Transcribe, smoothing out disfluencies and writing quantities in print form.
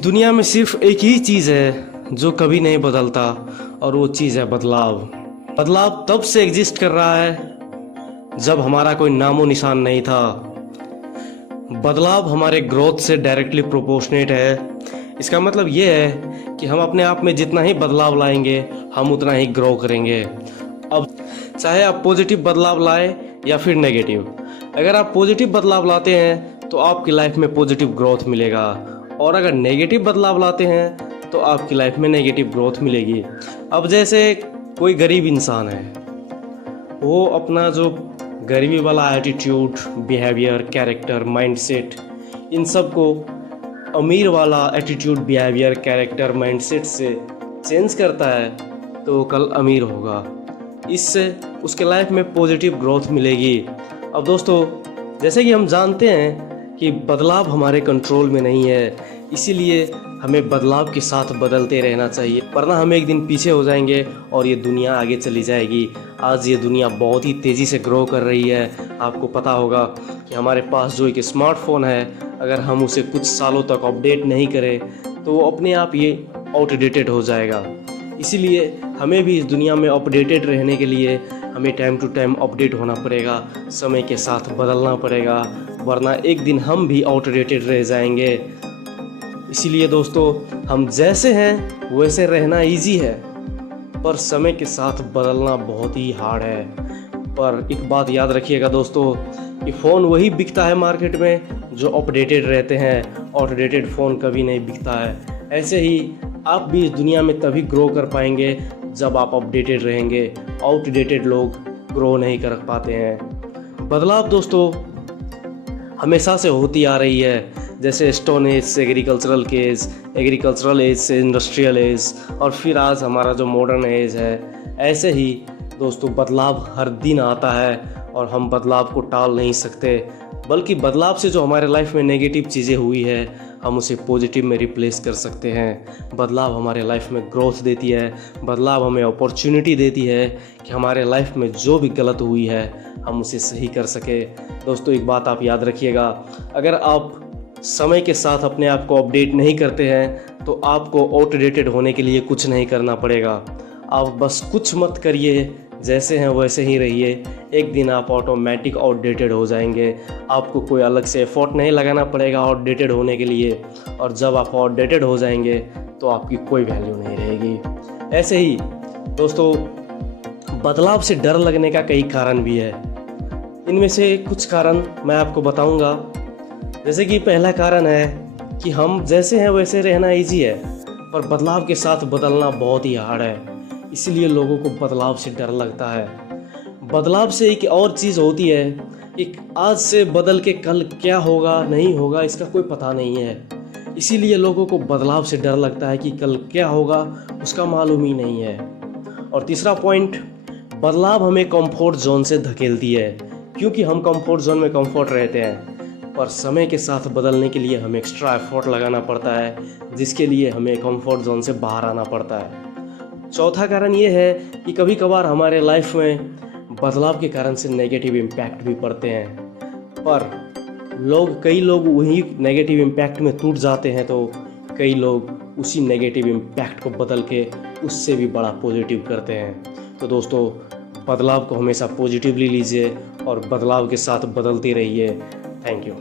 दुनिया में सिर्फ एक ही चीज़ है जो कभी नहीं बदलता और वो चीज़ है बदलाव। बदलाव तब से एग्जिस्ट कर रहा है जब हमारा कोई नामो निशान नहीं था। बदलाव हमारे ग्रोथ से डायरेक्टली प्रोपोर्शनेट है। इसका मतलब ये है कि हम अपने आप में जितना ही बदलाव लाएंगे हम उतना ही ग्रो करेंगे। अब चाहे आप पॉजिटिव बदलाव लाए या फिर नेगेटिव, अगर आप पॉजिटिव बदलाव लाते हैं तो आपकी लाइफ में पॉजिटिव ग्रोथ मिलेगा, और अगर नेगेटिव बदलाव लाते हैं तो आपकी लाइफ में नेगेटिव ग्रोथ मिलेगी। अब जैसे कोई गरीब इंसान है, वो अपना जो गरीबी वाला एटीट्यूड, बिहेवियर, कैरेक्टर, माइंडसेट, इन सब को अमीर वाला एटीट्यूड, बिहेवियर, कैरेक्टर, माइंडसेट से चेंज करता है तो वो कल अमीर होगा। इससे उसके लाइफ में पॉजिटिव ग्रोथ मिलेगी। अब दोस्तों, जैसे कि हम जानते हैं कि बदलाव हमारे कंट्रोल में नहीं है, इसीलिए हमें बदलाव के साथ बदलते रहना चाहिए, वरना हम एक दिन पीछे हो जाएंगे और ये दुनिया आगे चली जाएगी। आज ये दुनिया बहुत ही तेज़ी से ग्रो कर रही है। आपको पता होगा कि हमारे पास जो एक स्मार्टफोन है, अगर हम उसे कुछ सालों तक अपडेट नहीं करें तो वो अपने आप ये आउटडेटेड हो जाएगा। इसीलिए हमें भी इस दुनिया में अपडेटेड रहने के लिए हमें टाइम टू टाइम अपडेट होना पड़ेगा, समय के साथ बदलना पड़ेगा, वरना एक दिन हम भी आउटडेटेड रह जाएंगे। इसीलिए दोस्तों, हम जैसे हैं वैसे रहना इजी है, पर समय के साथ बदलना बहुत ही हार्ड है। पर एक बात याद रखिएगा दोस्तों, कि फ़ोन वही बिकता है मार्केट में जो अपडेटेड रहते हैं, आउटडेटेड फ़ोन कभी नहीं बिकता है। ऐसे ही आप भी इस दुनिया में तभी ग्रो कर पाएंगे जब आप अपडेटेड रहेंगे। आउटडेटेड लोग ग्रो नहीं कर पाते हैं। बदलाव दोस्तों हमेशा से होती आ रही है, जैसे स्टोन एज से एग्रीकल्चरल एज, एग्रीकल्चरल एज से इंडस्ट्रियल एज, और फिर आज हमारा जो मॉडर्न एज है। ऐसे ही दोस्तों बदलाव हर दिन आता है और हम बदलाव को टाल नहीं सकते, बल्कि बदलाव से जो हमारे लाइफ में नेगेटिव चीज़ें हुई है हम उसे पॉजिटिव में रिप्लेस कर सकते हैं। बदलाव हमारे लाइफ में ग्रोथ देती है, बदलाव हमें अपॉर्चुनिटी देती है कि हमारे लाइफ में जो भी गलत हुई है हम उसे सही कर सके। दोस्तों एक बात आप याद रखिएगा, अगर आप समय के साथ अपने आप को अपडेट नहीं करते हैं तो आपको आउटडेटेड होने के लिए कुछ नहीं करना पड़ेगा। आप बस कुछ मत करिए, जैसे हैं वैसे ही रहिए, एक दिन आप ऑटोमेटिक आउटडेटेड हो जाएंगे। आपको कोई अलग से एफर्ट नहीं लगाना पड़ेगा आउटडेटेड होने के लिए, और जब आप आउटडेटेड हो जाएंगे तो आपकी कोई वैल्यू नहीं रहेगी। ऐसे ही दोस्तों बदलाव से डर लगने का कई कारण भी है। इनमें से कुछ कारण मैं आपको बताऊंगा। जैसे कि पहला कारण है कि हम जैसे हैं वैसे रहना इजी है, पर बदलाव के साथ बदलना बहुत ही हार्ड है। इसीलिए लोगों को बदलाव से डर लगता है। बदलाव से एक और चीज़ होती है, एक आज से बदल के कल क्या होगा नहीं होगा इसका कोई पता नहीं है। इसीलिए लोगों को बदलाव से डर लगता है कि कल क्या होगा उसका मालूम ही नहीं है। और तीसरा पॉइंट, बदलाव हमें कंफर्ट जोन से धकेलती है, क्योंकि हम कंफर्ट जोन में कंफर्ट रहते हैं, पर समय के साथ बदलने के लिए हमें एक्स्ट्रा एफर्ट लगाना पड़ता है, जिसके लिए हमें कंफर्ट जोन से बाहर आना पड़ता है। चौथा कारण ये है कि कभी कभार हमारे लाइफ में बदलाव के कारण से नेगेटिव इम्पैक्ट भी पड़ते हैं, पर कई लोग वही नेगेटिव इम्पैक्ट में टूट जाते हैं, तो कई लोग उसी नेगेटिव इम्पैक्ट को बदल के उससे भी बड़ा पॉजिटिव करते हैं। तो दोस्तों बदलाव को हमेशा पॉजिटिवली लीजिए और बदलाव के साथ बदलते रहिए। Thank you.